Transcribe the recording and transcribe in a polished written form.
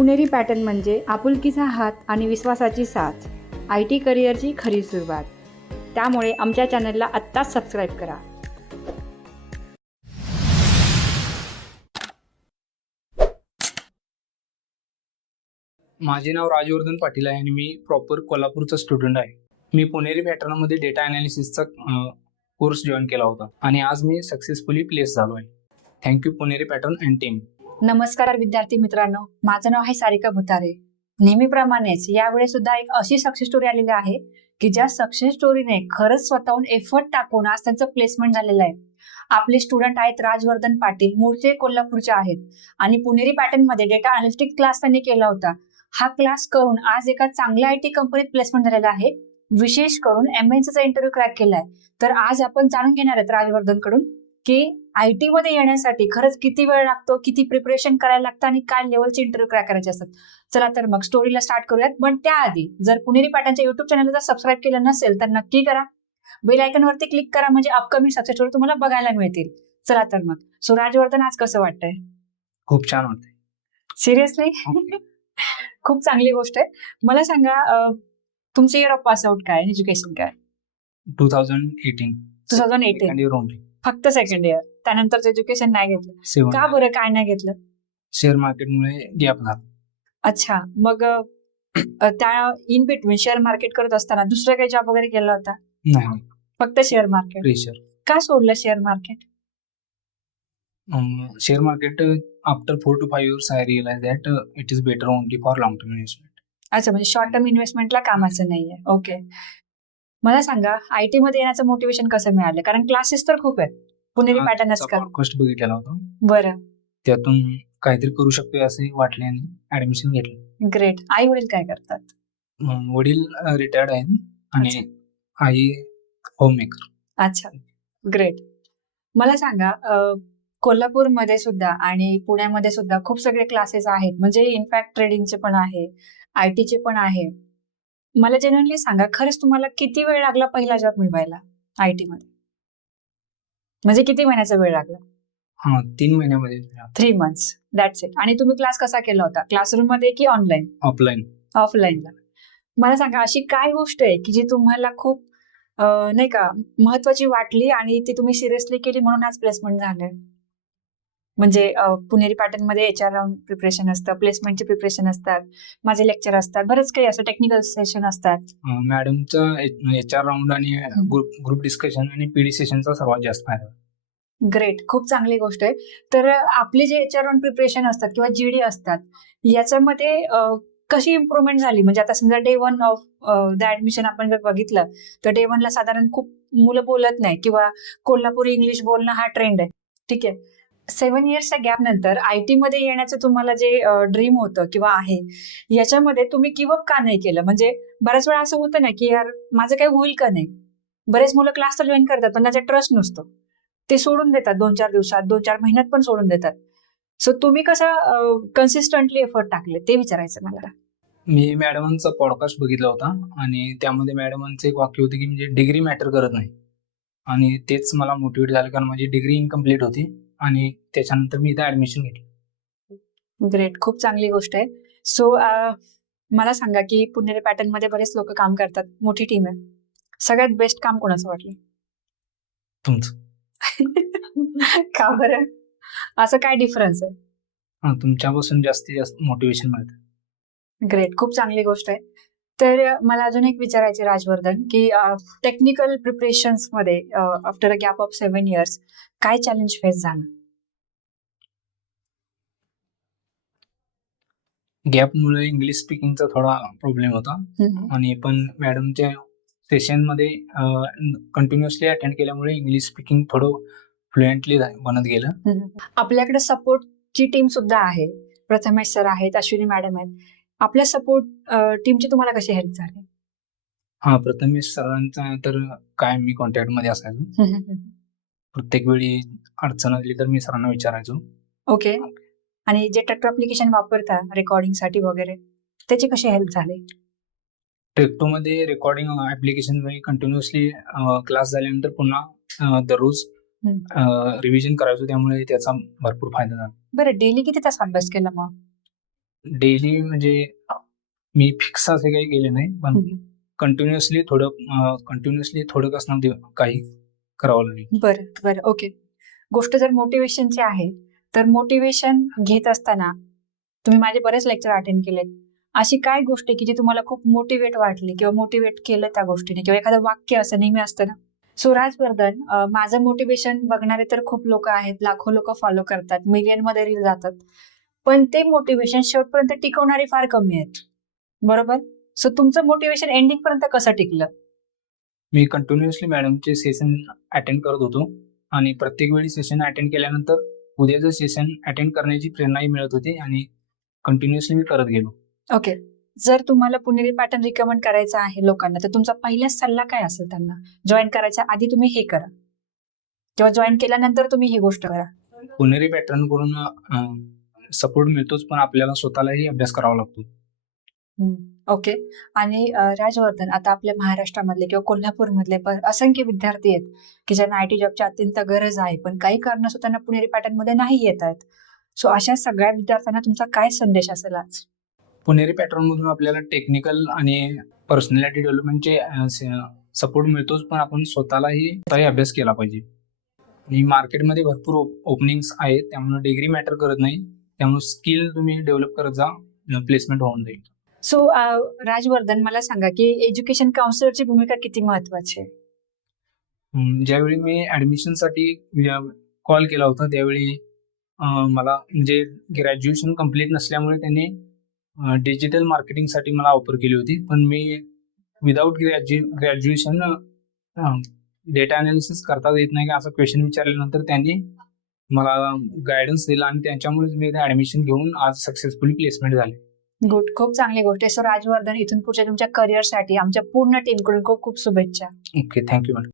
पुणेरी pattern म्हणजे आपुलकीचा हात आणि विश्वासाची साथ. IT करिअरची खरी सुरुवात. त्यामुळे आमच्या चॅनलला आत्ताच सबस्क्राईब करा. माझे नाव राजवर्धन पाटील आहे आणि मी प्रॉपर कोल्हापूरचा स्टुडंट आहे. मी पुणेरी पॅटर्नमध्ये डेटा ॲनालिसिसचा कोर्स जॉईन केला होता आणि आज मी सक्सेसफुली प्लेस झालो आहे. Thank you Puneri pattern and team. नमस्कार विद्यार्थी मित्रांनो, माझं नाव आहे सारिका भुतारे. नेहमीप्रमाणेच यावेळी सुद्धा एक अशी सक्सेस स्टोरी आलेली आहे की ज्या सक्सेस स्टोरीने खरंच स्वतःहून एफर्ट टाकून आज त्यांचं प्लेसमेंट झालेलं आहे. आपले स्टुडंट आहेत राजवर्धन पाटील, मूळचे कोल्हापूरचे आहेत आणि पुणेरी पॅटर्न मध्ये डेटा अनालिटिक्स क्लास त्यांनी केला होता. हा क्लास करून आज एका चांगल्या IT कंपनीत प्लेसमेंट झालेला आहे. विशेष करून MNCचा इंटरव्ह्यू क्रॅक केलाय. तर आज आपण जाणून घेणार आहेत राजवर्धन कडून की IT मध्ये येण्यासाठी खरंच किती वेळ लागतो, किती प्रिपरेशन करायला लागतं आणि काय लेवलचे इंटरव्ह्यू क्रॅक करायचे असतात. चला तर मग स्टोरीला स्टार्ट करूयात. पण त्याआधी जर पुणेरी पॅटर्नच्या युट्यूब चॅनलला जर सबस्क्राईब केलं नसेल तर नक्की करा. बेल आयकॉन वरती क्लिक करा म्हणजे अपकमिंग सक्सेस स्टोरी तुम्हाला बघायला मिळतील. चला तर मग सो राजवर्धन, आज कसं वाटतंय? खूप छान वाटते. सिरियसली? खूप चांगली गोष्ट आहे. मला सांगा, तुमचं इयर ऑफ पास आउट काय, एज्युकेशन काय? 2018. 2018. Second year only. फक्त सेकंड इयर, त्यानंतरचं एज्युकेशन नाही घेतलं का बरं? काय नाही घेतलं? शेअर मार्केटमुळे गॅप झाला. अच्छा, मग त्या इन बिटवीन शेअर मार्केट करत असताना दुसरा काही जॉब वगैरे केला होता? नाही, फक्त शेअर मार्केट. प्रेशर. का सोडलं share market? Share market after 4 to 5 years I realized that it is better only for long term investment. अच्छा, म्हणजे शॉर्ट टर्म इन्व्हेस्टमेंटला कामाचं नाहीये. ओके, मला सांगा IT मध्ये येण्याचं मोटिवेशन कसं मिळालं? कारण क्लासेस तर खूप आहेत. पुणेरी पॅटर्नच का? कॉस्ट बघितलेला होता, बरं, त्यातून काहीतरी करू शकतो असे वाटले आणि ऍडमिशन घेतलं. ग्रेट. आई वडील काय करतात? वडील रिटायर्ड आहेत आणि आई होममेकर. अच्छा, ग्रेट. मला सांगा, कोल्हापूरमध्ये सुद्धा आणि पुण्यामध्ये सुद्धा खूप सगळे क्लासेस आहेत, म्हणजे इनफॅक्ट ट्रेडिंगचे पण आहे, ITचे पण आहे. मला जेन्युइनली सांगा, खरंच तुम्हाला किती वेळ लागला पहिला जॉब मिळवायला IT मध्ये? म्हणजे किती महिन्याचा वेळ लागला? 3 महिन्यामध्ये. 3 months, दॅट्स इट. आणि तुम्ही क्लास कसा केला होता? क्लासरूम मध्ये की ऑनलाईन? ऑफलाईन. ऑफलाईनला. मला सांगा, अशी काय गोष्ट आहे की जी तुम्हाला खूप नाही का महत्वाची वाटली आणि ती तुम्ही सिरियसली केली म्हणून आज प्लेसमेंट झालंय? म्हणजे पुणेरी पॅटर्न मध्ये HR राऊंड प्रिपरेशन असतं, प्लेसमेंटचे प्रिपरेशन असतात, माझे लेक्चर असतात, बरंच काही असं टेक्निकल सेशन असतात. मॅडमचा HR राऊंड आणि ग्रुप डिस्कशन आणि PD सेशनचा सर्वात जास्त फायदा. ग्रेट, खूप चांगली गोष्ट आहे. तर आपले जे HR राऊंड प्रिपरेशन असतात किंवा GD असतात, याच्यामध्ये कशी इम्प्रुव्हमेंट झाली? म्हणजे आता समजा डे 1 ऑफ द ऍडमिशन आपण जर बघितलं तर डे 1 ला साधारण खूप मुलं बोलत नाही किंवा कोल्हापुरी इंग्लिश बोलणं हा ट्रेंड आहे, ठीक आहे. 7 yearsच्या गॅप नंतर IT मध्ये येण्याचं तुम्हाला जे ड्रीम होतं किंवा आहे, याच्यामध्ये तुम्ही गिव्हअप का नाही केलं? म्हणजे बऱ्याच वेळा असं होतं ना की यार माझं काही होईल का नाही. बरेच मुलं क्लास तर जॉईन करतात पण त्याचा ट्रस्ट नसतो, ते सोडून देतात 2-4 दिवसात, 2-4 महिन्यात पण सोडून देतात. सो तुम्ही कसं कन्सिस्टंटली एफर्ट टाकले ते विचारायचं मला. मी मॅडमांचा पॉडकास्ट बघितला होता आणि त्यामध्ये मॅडमांचं एक वाक्य होतं की म्हणजे डिग्री मॅटर करत नाही, आणि तेच मला मोटिवेट झालं कारण माझी डिग्री इनकम्प्लीट होती आणि त्याच्यानंतर मी इथं ऍडमिशन घेतलं. ग्रेट, खूप चांगली गोष्ट आहे. सो मला सांगा की पुणेरी पॅटर्न मध्ये बरेच लोक काम करतात, मोठी टीम आहे, सगळ्यात बेस्ट काम कोणाचं वाटलं? तुमचं. का बरं? असं काय डिफरन्स आहे? तुमच्यापासून जास्तीत जास्त मोटिवेशन मिळतं. ग्रेट, खूप चांगली गोष्ट आहे. तर मला अजून एक विचारायचे राजवर्धन की टेक्निकल प्रिपरेशन्स मध्ये after a gap of 7 years काय चॅलेंज फेस झालं? गॅपमुळे इंग्लिश स्पीकिंगचा थोडा प्रॉब्लेम होता आणि पण मॅडमच्या सेशनमध्ये कंटिन्युअसली अटेंड केल्यामुळे इंग्लिश स्पीकिंग थोडं फ्लुएंटली बनत गेलं. आपल्याकडे सपोर्टची टीम सुद्धा आहे, प्रथमेश सर आहेत, अश्विनी मॅडम आहेत. आपल्या सपोर्ट टीमची तुम्हाला कशी हेल्प झाली? प्रथमेश सरांचा तर काय मी कॉन्टॅक्टमध्ये असायचो. प्रत्येक वेळी अडचण आली तर मी सरांना विचारायचो. ओके. आणि जे ट्रॅक्टर ऍप्लिकेशन वापरता रेकॉर्डिंगसाठी वगैरे, त्याची कशी हेल्प झाली? ट्रेक्टोमध्ये रेकॉर्डिंग ऍप्लिकेशन कंटिन्युअसली क्लास झाल्यानंतर पुन्हा दररोज रिव्हिजन करायचो, त्यामुळे त्याचा भरपूर फायदा झाला. बरं, डेली किती तास अभ्यास केला मग? डेली म्हणजे मी फिक्स असे काही केले नाही, पण कंटिन्युअसली थोडं कसं काही करावं लागेल. बरं बरं, ओके. गोष्ट जर मोटिवेशनची आहे, तर मोटिवेशन घेत असताना तुम्ही माझे बरेच लेक्चर अटेंड केलेत. अशी काय गोष्ट आहे की जी तुम्हाला खूप मोटिवेट वाटली किंवा मोटिवेट केलं त्या गोष्टीने, किंवा एखादं वाक्य असं नेहमी असतं ना? सो राजवर्धन, माझं मोटिवेशन बघणारे तर खूप लोक आहेत, लाखो लोक फॉलो करतात, मिलियन मध्ये रील जातात, पण ते मोटिवेशन शेवटपर्यंत टिकवणारे फार कमी आहेत, बरोबर? सो तुमचं मोटिवेशन एंडिंग पर्यंत कसं टिकलं? मी कंटिन्युअसली मॅडमचे सेशन अटेंड करत होतो आणि प्रत्येक वेळी सेशन अटेंड केल्यानंतर उद्याचं सेशन अटेंड करण्याची प्रेरणाही मिळत होती आणि कंटिन्युअसली मी करत गेलो. ओके. जर तुम्हाला पुणेरी पॅटर्न रिकमेंड करायचा आहे लोकांना, तर तुमचा पहिला सल्ला काय असेल त्यांना? जॉईन करायच्या आधी तुम्ही हे करा, किंवा जॉईन केल्यानंतर तुम्ही ही गोष्ट करा. पुणेरी पॅटर्न कडून सपोर्ट मिळतोच, पण आपल्याला स्वतःलाही अभ्यास करावा लागतो. ओके. आणि राजवर्धन, आता आपल्या महाराष्ट्रामधले किंवा कोल्हापूरमधले असंख्य विद्यार्थी आहेत की ज्यांना आयटी जॉबची अत्यंत गरज आहे, पण काही कारणास्तव त्यांना पुणेरी पॅटर्न मध्ये नाही येत आहेत. सो अशा सगळ्या विद्यार्थ्यांना तुमचा काय संदेश असेल आज? पुणेरी पॅटर्न मधून आपल्याला टेक्निकल आणि पर्सनॅलिटी डेव्हलपमेंटचे सपोर्ट मिळतोच, पण आपण स्वतःही अभ्यास केला पाहिजे. आणि मार्केटमध्ये भरपूर ओपनिंग्स आहेत, त्यामुळे डिग्री मॅटर करत नाही. त्यामुळे स्किल तुम्ही डेव्हलप करत जा, प्लेसमेंट होऊन जाईल. सो राजवर्धन, मला सांगा की एज्युकेशन काउन्सिलरची भूमिका किती महत्वाची आहे? ज्यावेळी मी ऍडमिशनसाठी कॉल केला होता, त्यावेळी मला म्हणजे ग्रॅज्युएशन कम्प्लीट नसल्यामुळे त्यांनी डिजिटल मार्केटिंगसाठी मला ऑफर केली होती, पण मी विदाऊट ग्रॅज्युएशन डेटा अनालिसिस करता येत नाही का असं क्वेश्चन विचारल्यानंतर त्यांनी मला गायडन्स दिला आणि त्याच्यामुळेच मी इथे ऍडमिशन घेऊन आज सक्सेसफुली प्लेसमेंट झाले. गुड, खूप चांगली गोष्ट आहे. सो राजवर्धन, इथून पुढच्या तुमच्या करिअरसाठी आमच्या पूर्ण टीमकडून खूप खूप शुभेच्छा. Okay, thank you madam.